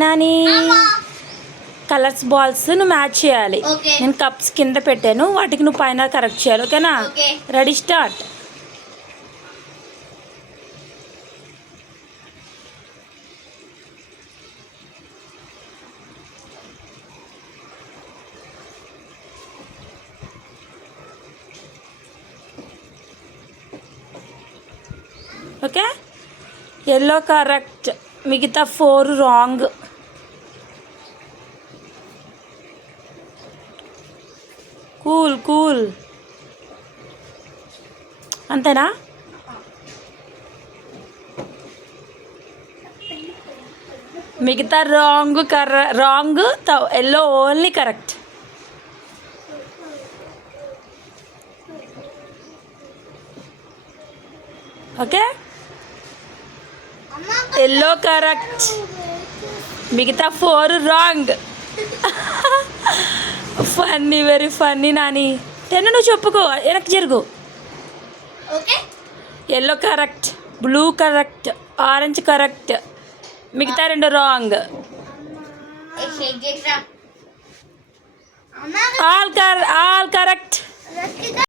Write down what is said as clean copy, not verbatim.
Nani colours balls నువ్వు మ్యాచ్ చేయాలి. నేను కప్స్ కింద పెట్టాను, వాటికి నువ్వు పైన కరెక్ట్ చేయాలి. ఓకేనా? Ready start. Okay, yellow correct, మిగతా 4 రాంగ్. కూల్ కూల్, అంతేనా? మిగతా wrong wrong, yellow only correct. Okay, yellow correct, మిగతా 4 wrong. Funny, very funny Nani. 10 నువ్వు చెప్పుకో, వెనక్కి జరుగు. Yellow correct, blue correct, orange correct, మిగతా 2 రాంగ్. All correct.